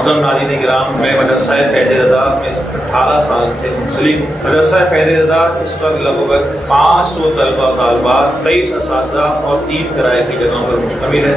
मौजूद नाज़रीन किराम, मैं मदरसा फ़ैज़-ए-रज़ा में 18 साल से मुंसलिक हूँ। मदरसा फ़ैज़-ए-रज़ा इस वक्त लगभग 500 तलबा और तालिबात, 23 असातिज़ा और 3 किराए की जगहों पर मुश्तमिल है।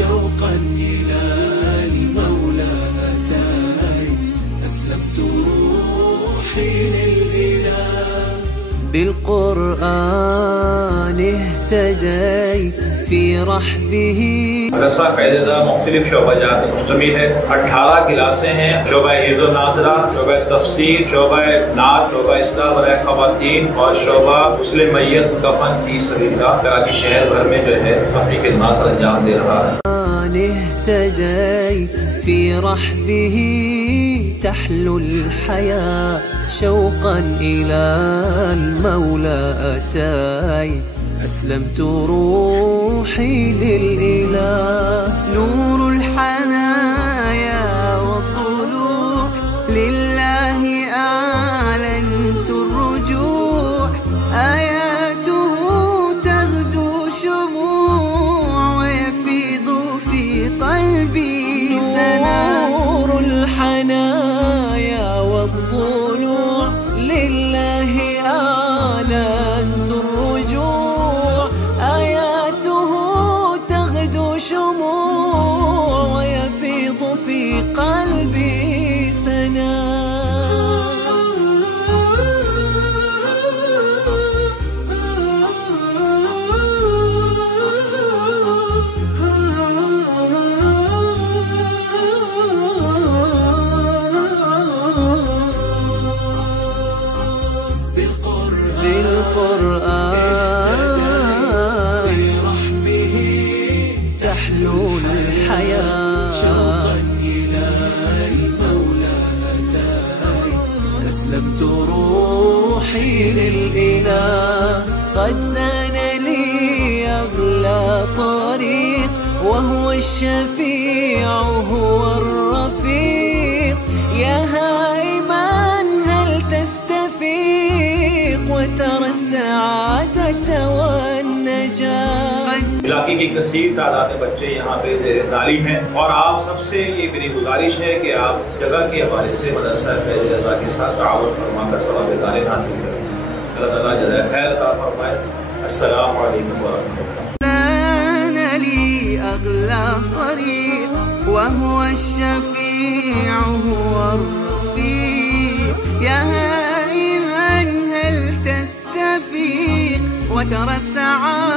شوقا إلى المولى أتاي أسلمت روحي للإله بالقرآن اهتديت في رحبه। मदरसा फ़ैज़-ए-रज़ा मुख्तलिफ शोबाजात में मुश्तमिल है। 18 क्लासें हैं। शोबा हिफ्ज़ व नाज़रा, शोबा तफ़सीर, शोबा नात, शोबा इस्लाह बराए ख़वातीन और शोबा गुस्ल मय्यत कफ़न फ़ी सबीलिल्लाह कराची शहर भर में जो है अपनी खिदमत सर अंजाम दे रहा है। اهتديت في رحبه تحلو الحياة شوقا إلى المولى أتيت أسلمت روحي للإله نور الحنايا والطلوع لله أعلنت الرجوع آياته تغدو شموع ويفيض في قلبي سنا نور الحنايا والطلوع لله أعلنت الرجوع آياته تغدو شموع ويفيض في قلبي سنا بالقرآن برحمه تحلو الحياة شوقا إلى المولى أتاي أسلمت روحي للإله قد زان لي أغلى طريق وهو الشفيع هو الرفيق يا هائما هل تستفيق وترى السعادة والنجاة। इलाके की कसीर तादाद में बच्चे यहाँ पे ज़ेरे तालीम हैं और आप सबसे ये मेरी गुजारिश है कि आप जगह के हवाले से मदरसा फ़ैज़-ए-रज़ा के साथ ताउन फरमाकर सवाब तालीम हासिल करें। अल्लाह ताला जज़ाए खैर अता फरमाए। अस्सलामु अलैकुम व रहमतुल्लाह। لي أغلى طريق وهو الشفيع هو الرفيق يا هائما هل تستفيق وترى السعادة